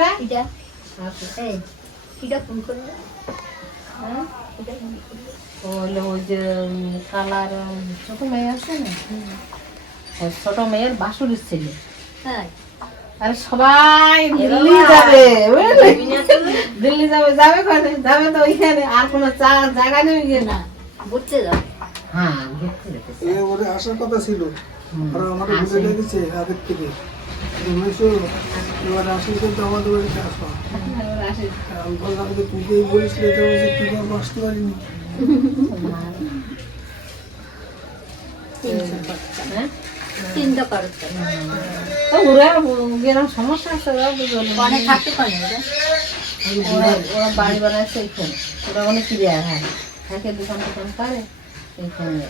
এটা এটা আচ্ছা এই এটা ফোন করবে হ্যাঁ এটা ওই যে কালার ছোট মেয়ে আছে না ওই ছোট মেয়ের বাসুরির ছেলে হ্যাঁ আরে সবাই দিল্লি যাবে বুঝলি? দিল্লি যাবে যাবে কোথায় যাবে তো ওইখানে আর কোনো জায়গা নেই গিয়ে না ঘুরতে যাও হ্যাঁ ঘুরতে যেতেছে ওরে আসার কথা ছিল আর আমার ঘুরে লেগেছে আগের থেকে বলেছো এবার আসলে কিন্তু আমাদের বাড়িতে আসো আমি বললাম যে তুই বলিসলে তো তুই আর আসতে পারিনি হ্যাঁ চিন্তা করো তো ওরা গেলাম সমস্যা আছে ওরা বুঝলো কনে থাকতে পারে ওরা ওরা বাড়ি বানাচ্ছে এইখানে ওরা অনেক ক্রিয়া হ্যাঁ থাকে দোকান টোকান করে এইখানে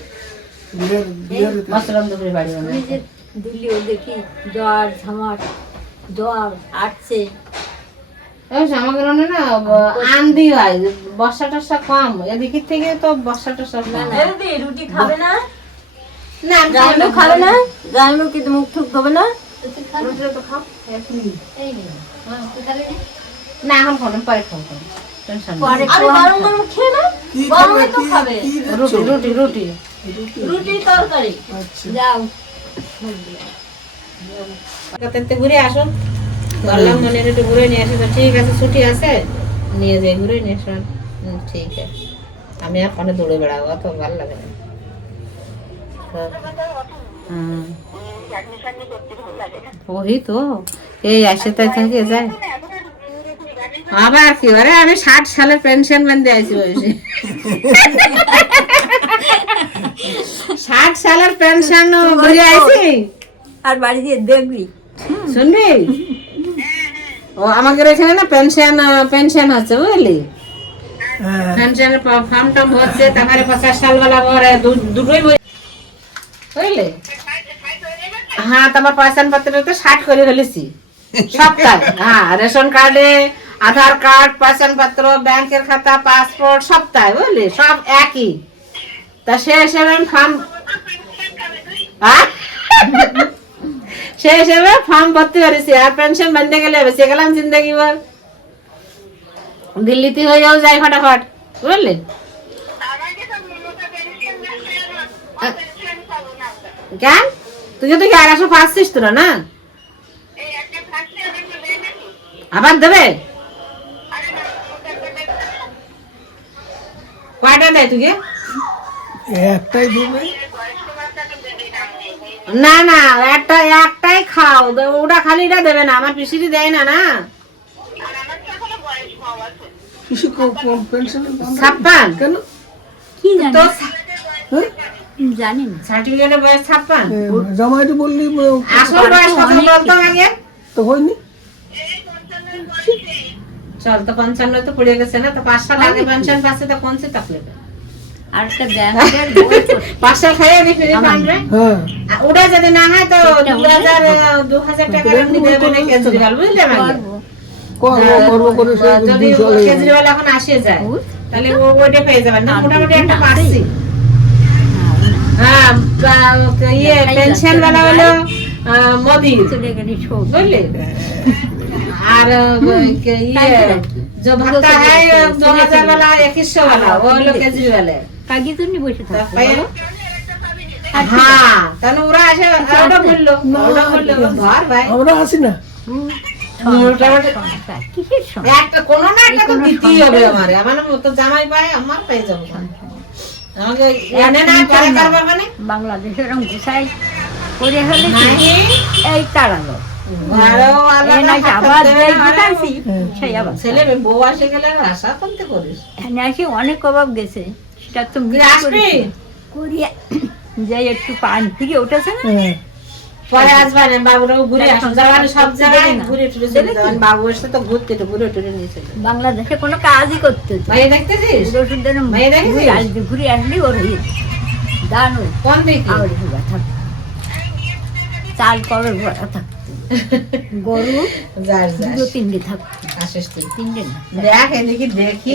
বিয়ের বিয়ের মাসলাম দুপুরে বাড়ি আমি বানাচ্ছে যে দিল্লিও দেখি জ্বর ঝামাট জ্বর আসছে আমাদের না আন্দি হয় বর্ষা টর্ষা কম এদিকের থেকে তো বর্ষা টর্ষা কম রুটি খাবে না না আমি রাইমু খাবে না রাইমু কি মুখ ঠুক খাবে না রুটিটা তো খাও এই নে তুই খাবি না না এখন কোনো পরে খাও টেনশন পরে গরম গরম খেয়ে না কি গরমে তো খাবে খাবে কি রুটি রুটি রুটি রুটি তরকারি আচ্ছা যাও কলকাতাতে ঘুরে আসুন বললাম মনে একটু ঘুরে নিয়ে আসি তো ঠিক আছে ছুটি আছে নিয়ে যাই ঘুরে নিয়ে আসুন ঠিক আছে আমি আর ফোনে দৌড়ে বেড়াবো অত ভালো লাগে না ওই তো এই আসে তাই থেকে যায় আবার কি আরে আমি 60 সালের পেনশন বেঁধে আইছি বয়সে 60 সালের পেনশন ঘুরে আইছি আর বাড়ি দিয়ে দেখবি শুনবি ও আমাদের এখানে না পেনশন পেনশন আছে বুঝলি হ্যাঁ পেনশনের ফর্ম টম হচ্ছে তারপরে 50 সাল वाला ভরে দুটোই বুঝলি হ্যাঁ তোমার পয়সা পত্র তো 60 করে ফেলেছি সবটাই হ্যাঁ রেশন কার্ডে আধার কার্ড পয়সা পত্র ব্যাংকের খাতা পাসপোর্ট সবটাই বুঝলি সব একই তা সে হিসেবে ফর্ম সে হিসেবে ফর্ম ভর্তি করেছি আর পেনশন বন্ধে গেলে বেঁচে গেলাম জিন্দগি ভর দিল্লিতে হয়ে যাও যাই ফটাফট বুঝলি কেন তুই তো 1100 পাচ্ছিস তোরা না আবার দেবে কয়টা দেয় তুই একটাই দেবে না না একটাই খাও ওটা খালিটা দেবে না আমার পিসিটি দেয় না না কিছু পেনশন 56 কেন কি তো হ্যাঁ জানি না সার্টিফিকেটের বয়স 56 জামাইটি বললি আসল বয়স কত বলতো আগে তো হয়নি চল তো 55 তো পড়ে গেছে না তো 5 সাল আগে পেনশন পাচ্ছে তো কোন সে তকলিফ আর একটা ব্যাংকের বই 5 সাল খাইয়ে আমি ফিরে পামরে হ্যাঁ ওটা যদি না হয় তো 2000 টাকা এমনি দেবে না কেজরিওয়াল বুঝলে মানে কর্ম করে সে যদি চলে কেজরিওয়াল এখন আসে যায় তাহলে ওইটা পেয়ে যাবেন না মোটামুটি একটা পাচ্ছি হ্যাঁ ইয়ে পেনশন वाला হলো মোদি চলে গেলি শোক বুঝলি আর ये जो भत्ता है 2000 वाला 2100 वाला वो लोग केजरीवाल है কাগি তুমি বসে থাকো বলো? हाँ তাহলে ওরা আসে ওটা বললো ধর ভাই আমরা আসি না মোটামুটি কিসের সময় একটা কোনো না একটা তো দিতেই হবে আমারে আমার তো জামাই পায় আমার পেয়ে যাবো আমাকে এনে না করে করবে মানে বাংলাদেশের রং ঘুষাই করে হলে কি? এই তাড়ালো ভালো এই নাকি আবার যেই ঘুষাইছি সেই আবার ছেলে বউ আসে গেলে আর আশা করতে করিস এখানে আসি অনেক অভাব গেছে সেটা তো তুই আসবি করিয়া যাই একটু পান ফিরে উঠেছে না হ্যাঁ পরে আসবানে বাবুরাও ঘুরে আসুন যাওয়ার সব জায়গায় ঘুরে টুরে চলে যাবেন বাবু এসে তো ঘুরতে তো ঘুরে টুরে নিয়ে চলে যাবেন। বাংলাদেশে কোনো কাজই করতে হতো ভাই দেখতেছিস ওষুধের ভাই দেখেছিস? ঘুরে আসলি ওর দানো কোন দিকে আউড়ি ভুয়া থাকতো চাল কলের ভুয়া থাকতো গরু যার দুটো তিনটে থাকতো আসিস তুই তিনটে না দেখ এদিকে দেখি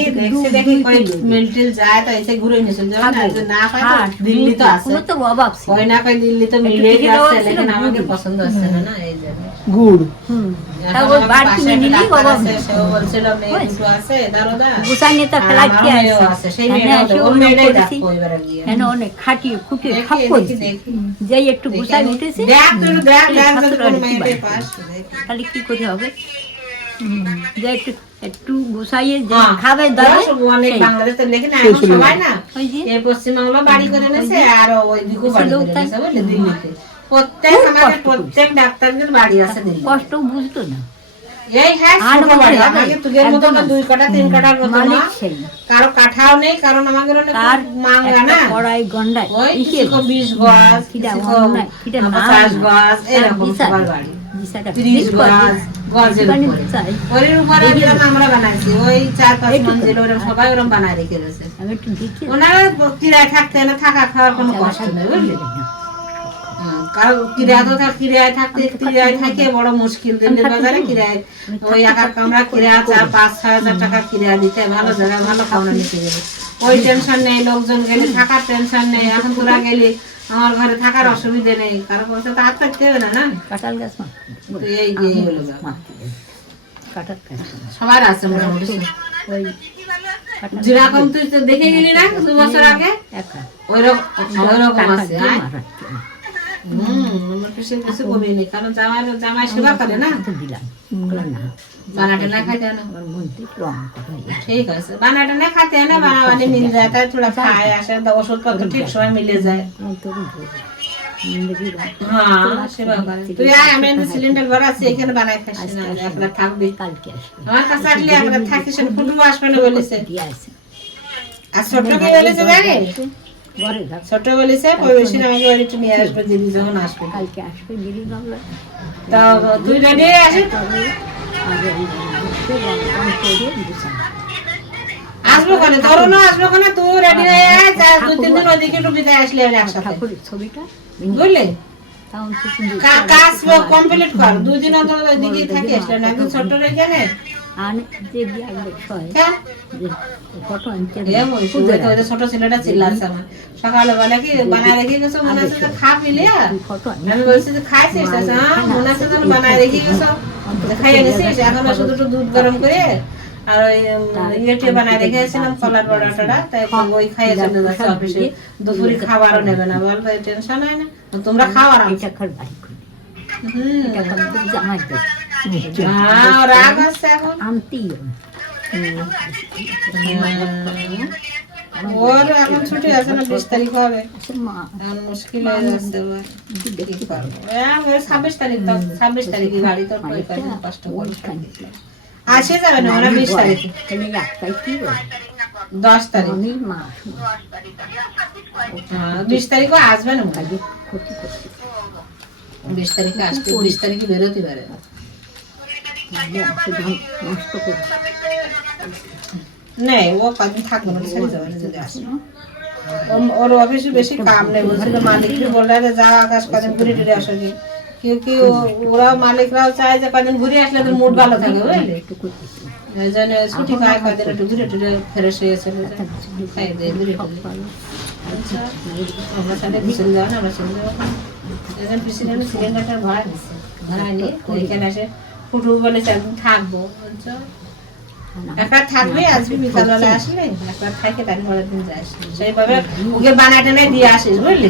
কই মিলটিল যায় তো এসে ঘুরে নিয়ে চলে যাবেন আর যদি না পাই তো দিল্লি তো আছে কোনো তো অভাব ছিল কই না কই দিল্লি তো মিলে একটু যাচ্ছে ছিল, লেকিন আমাকে ঘুরি। পছন্দ হচ্ছে না না এই জন্য গুড় তাও ওই বার কিনে নিলি বাবা সেও বলছিল মেয়ে দুটো আছে দারোদা গুছানি তো আর ফেলাই আমার কি মেয়েও আছে সেই মেয়েটা ওর মেয়েটাই দেখো এবারে গিয়ে কেন অনেক খাটিয়ে খুঁটিয়ে দেখি, সব দেখি, করছি দেখি। যেই একটু গুছাই উঠেছে দেখ তুই দেখ দেখ যদি ছাত্ররা কোনো কি মেয়েটাই বাড়ি পাস তাহলে কি করে হবে যে একটু একটু গুছাইয়ে যে হ্যাঁ, খাবে দাবে অনেক সেই। বাংলাদেশে লেখে না এখন সবাই না ওই যে এই পশ্চিমবাংলা বাড়ি করে নিয়েছে আর ওই দিকেও বাড়ি করে নিয়েছে বুঝলি দিল্লিতে প্রত্যেক খুব আমাদের কষ্ট প্রত্যেক ডাক্তারদের বাড়ি আছে দিল্লি কষ্ট বুঝতো না এই হ্যাঁ আর ছোট বাড়ি হবে, আমাকে তোদের মতো না 2 কাঠা 3 কাঠার মতো না মালিক সেই কারো কাঠাও নেই কারণ আমাদের অনেক তার মাঙ্গা একটা না কড়াই গন্ডায় ওই ইসে কিছু 20 গজ কিটা কিছু অন্যায়, কিটা না 50 গজ এরকম বিচার, সবার বাড়ি বিচারটা 30 গজ গজের দোকানে উপরে চাই। ওর উপরে যেরকম আমরা বানাইছি ওই 4-5 মঞ্জিল ওরকম সবাই ওরকম বানায় রেখে দিয়েছে আমি একটু দেখি ওনারা কিরায় থাকতে না থাকা খাওয়ার কোনো কষ্ট নেই বুঝলি কারণ কিরায় থাকতে কিরায় থাকে বড় মুশকিল দিল্লির বাজারে কিরায় ওই একা কামরা কিরায় 4-5-6 হাজার টাকা কিরায় দিতে ভালো জায়গায় ভালো খাওয়া নিতে গেলে ওই টেনশন নেই লোকজন গেলে থাকার টেনশন নেই এখন তোরা গেলি আমার ঘরে থাকার অসুবিধে নেই কারো পয়সা তো হাত থাকতে হবে না না কাঁঠাল গাছ মা তো এই হলো ব্যাপার। কাঁঠাল গাছ সবার আছে মোটামুটি ওই কাঁঠাল যেরকম তুই তো দেখে গেলি না 2 বছর আগে একা ওইরকম আছে টাকা আয়। দিয়ে মারাচ্ছে না। আমার কিছু কমে নেই কারণ জামাই সেবা করে না তো দিলাম বললাম না বানাটা না খাইতে না আমার মন্ত্রী রং করে ঠিক আছে বানাটা না খাইতে না বানাবানি মিল যায় তাই থোড়া খায় আসে ওষুধ পত্র ঠিক সময় মিলে যায় হ্যাঁ সেবা করে তুই আয় আমি সিলিন্ডার ভরা আছে এখানে বানাই খাইছি না একলা থাকবি কালকে আসবে আমার কাছে আসলে একলা থাকিস ফুটু আসবে না বলেছে দিয়ে আসে আর ছোট কে বলেছে জানে ঘরে থাক ছোট বলেছে কই বেশি না আমাকে বাড়িতে নিয়ে আসবে দিদি যখন আসবে কালকে আসবে গিরি বাংলা তা তুই রেডি আসিস তবে আগে এই ঘুরতে রং করে দিয়েছেন আসবো কোনে ধরো না আসবো কোনে তুই রেডি হয়ে আয় যা 2-3 দিন ওদিকে একটু বিদায় আসলে আমি একসাথে ঠাকুরের ছবিটা বুঝলি তাও তো কিন্তু কাজ কমপ্লিট কর 2 দিন অন্তত ওদিকে থাকি আসলে না একদম ছোট রে জানে আনে যে দিয়ে আসবে ছয় কেন যে ফটো আনতে এ মই শুয়ে তো ওই ছোট ছেলেটা চিল্লাছে আমার সকালে বলে কি বানায় রেখে গেছো মনে আছে তো খা পিলিয়া ফটো আমি বলছি যে খাইছিস হ্যাঁ মনে আছে তো বানায় রেখে গেছো খাইয়ে নিছিস এখন শুধু একটু দুধ গরম করে আর ওই ইয়েটে বানায় রেখেছিলাম কলার বড়াটা তাই ওই খাইয়ে চলে যাচ্ছে অফিসে দুপুরে খাবারও নেবে না বল তাই টেনশন হয় না তোমরা খাও আরাম এটা খার বাড়ি করে হুম এটা তো জামাই তো হ্যাঁ রাগ আছে এখন আনতেই ওর এখন ছুটি আছে না 20 তারিখ হবে মা এখন মুশকিল হয়ে যাচ্ছে ওর। কি করবো? ওই 26 তারিখ তো 26 তারিখে গাড়ি তোর কই পাবি কষ্ট করে আসে যাবে না ওরা 20 তারিখে খালি একটাই কি বলে 10 তারিখ আমি মা হ্যাঁ 20 তারিখও আসবে না মনে হয়। আগে ক্ষতি করছি 20 তারিখে আসবে 20 তারিখে বেরোতে পারে নষ্ট করে নেই ও কদিন থাকবে না ছেড়ে যাবে না যদি আসে ওর অফিসে বেশি কাম নেই বলছিল মালিককে বললে যে যা আকাশ কদিন ঘুরে টুরে আসো কি কেউ কেউ ওরা মালিকরাও চায় যে কদিন ঘুরে আসলে তোর মুড ভালো থাকে বুঝলি এই জন্য ছুটি খায় কদিন একটু ঘুরে টুরে ফ্রেশ হয়ে চলে যায় খাই দিয়ে ঘুরে টুরে আচ্ছা আমরা সাথে চলে যাবো না আমরা চলে যাবো এখন প্রেসিডেন্ট সিলিন্ডারটা ভাড়া দিচ্ছে ভাড়া নিয়ে এখানে এসে ফুটু বলেছে একদিন থাকবো বলছো একবার থাকবে আজকে বিকালবেলা আসলে একবার থাকে তার পরের দিন যাস সেইভাবে ওকে বানায় টানে দিয়ে আসিস বুঝলি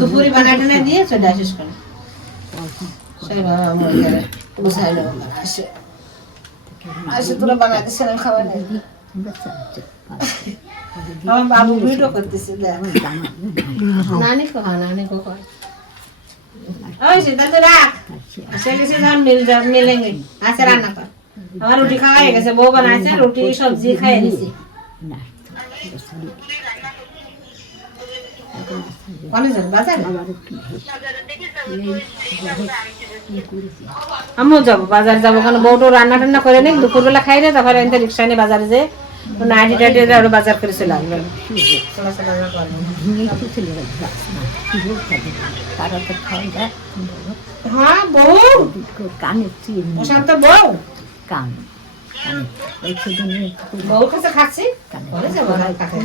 দুপুরে বানায় টানে দিয়ে চলে আসিস কেন সেইভাবে আমি বুঝাই নেবো আসে আসে তোরা বানাই দিচ্ছিলাম খাবার আমার বাবু ভিডিও করতেছে নানি কহা নানি কহা ওই সেটা তো রাখ আসে গেছে যখন মিলেঙ্গে আসে রান্না কর আমার রুটি খাওয়া হয়ে গেছে বউ বানাইছে রুটি সবজি খাইয়ে দিছি কোনে যান বাজারে আমিও যাবো বাজার যাবো কারণ বউটো রান্না টান্না করে নি দুপুরবেলা খাই না তারপরে এনতে রিক্সা নিয়ে বাজারে যে নাইটি টাইটি আরো বাজার করে চলে আসবে হ্যাঁ বউ কানে ওসান তো বউ কান কানে ওই ছোটো নিয়ে বউ কাছে খাচ্ছি বলে যাবো খাতে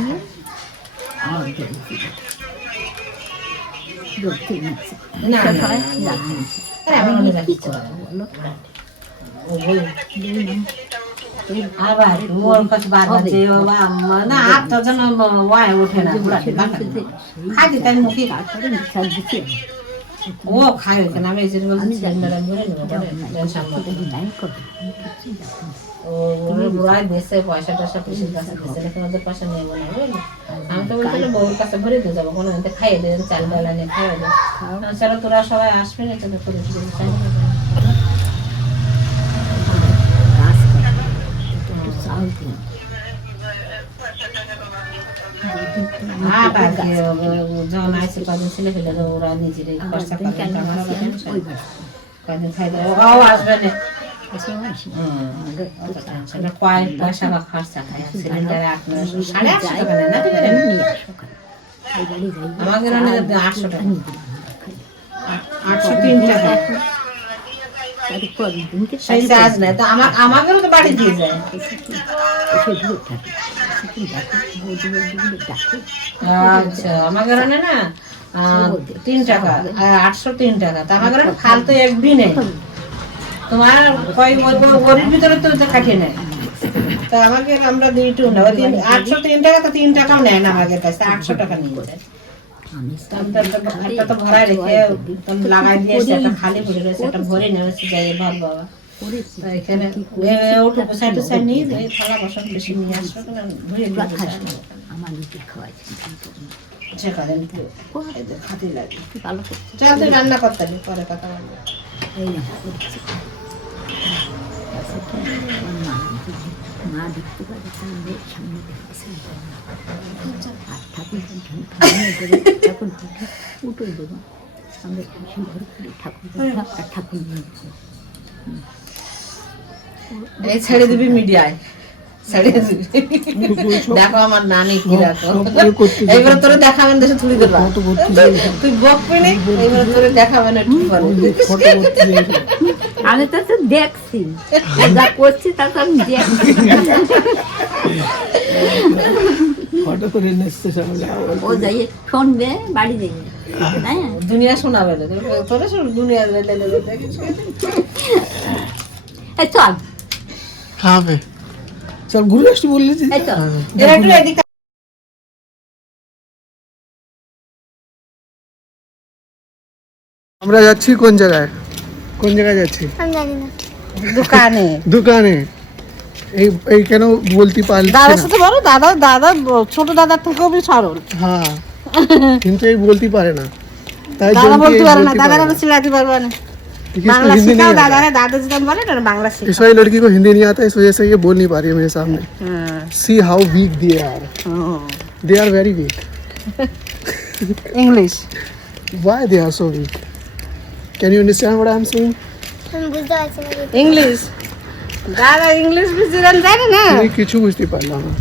দক্ষিণ আছে। না, না, সবাই না, না। জানে। আরে আমার মনে রাখি তো। বলো ও বল। এই আবার মোর কাছে বাধা যে বাবা আম্মা না আটটা জন ওয়াই ওঠে না খাইতে তাই মুখে তারপরে মিশাল দিচ্ছে ও খায় কেন আমি এই যে বলছি সিলিন্ডার আমি বলে নেবো নাই করবে আমি কিচ্ছু যাবো না। ও ওরে বুড়াই দেশে পয়সা টয়সা পিসির কাছে দিছে নাকি ওদের পয়সা নিয়ে বলে বুঝলি আমি তো বলছিলাম বউর কাছে ভরে দিয়ে যাবো কোনো মতে খাইয়ে দেবেন চাল ডাল এনে খাইয়ে দেবে চলো তোরা সবাই আসবে না তোদের করে কাজ করে একটু চাল দিন আবার যখন আইসে কদিন ছেলে ফেলে ওরা নিজেরাই খরচা করে কদিন খাই দেবে ও আসবে না কয়েক পয়সা বা খরচা খায় সিলিন্ডারে 800 টাকা নেয় না আমাদের অনেক 800 টাকা 803 টাকা সেই চার্জ নেয় তো আমাদেরও তো বাড়ি দিয়ে যায় আচ্ছা আমাদের না 3 টাকা 803 টাকা তো আমাদের ফালতু একদিন নেই তোমার ওর ভিতরে তো কাটিয়ে নেয় তো আমাকে আমরা দুইটু না 803 টাকা তো 3 টাকাও নেয় না আমাদের কাছে 800 টাকা নিয়ে যায় একটা তো ভরাই রেখে লাগাই দিয়ে সেটা খালি পড়ে রয়েছে একটা ভরে নেবে যাই ভাব বাবা এখানে ওটু সাইড সাইড নিয়ে থালা বাসন বেশি নিয়ে আসো ধুয়ে আমার নিজে খাওয়াইছি সেখানে খাতে লাগে ভালো করছি চল তুই রান্না করতে হবে পরে কথা বলবো এই না করছি মা দেখতে পারে তাহলে সামনে দেখতেছে আর ঠাকুর ঠাকুর উঠে দেবো আমরা ঘর খুলে ঠাকুর আর ঠাকুর এই ছেড়ে দিবি মিডিয়ায় ছেড়ে দিবি দেখো আমার নানি কি রাখো এইবার তোরে দেখাবেন দেশে তুলি দেবা তুই বকবি না এইবার তোরে দেখাবেন একটু পরে আমি তো দেখছি যা করছি তা তো আমি দেখছি ফটো করে নিচ্ছে ও যাই শুনবে বাড়ি যাই হ্যাঁ দুনিয়া শোনাবে না তোরে শুন দুনিয়া এই চল খাবে চল ঘুরে আসতে বললি এই চল এরা একটু এদিকে আমরা যাচ্ছি কোন জায়গায় যাচ্ছি দোকানে দোকানে এই কেন বলতে পারলি দাদার সাথে বলো দাদা ছোট দাদার থেকেও বেশি সরল হ্যাঁ কিন্তু এই বলতে পারে না তাই দাদা বলতে পারে না বলতে দাদার পারে আমি চিল্লাতে পারবো না ना। इसको বাংলা हिंदी শেখাও नहीं आता দাদারে দাদা যেটা বলে না বাংলা इस শেখাও वाली लड़की को हिंदी नहीं आता इस वजह से ये बोल नहीं पा रही है मेरे सामने hmm see how weak they are very weak English why they are so weak can you understand what I am saying English দাদা ইংলিশ বুঝিলেন জানে না আমি কিছু বুঝতে পারলাম না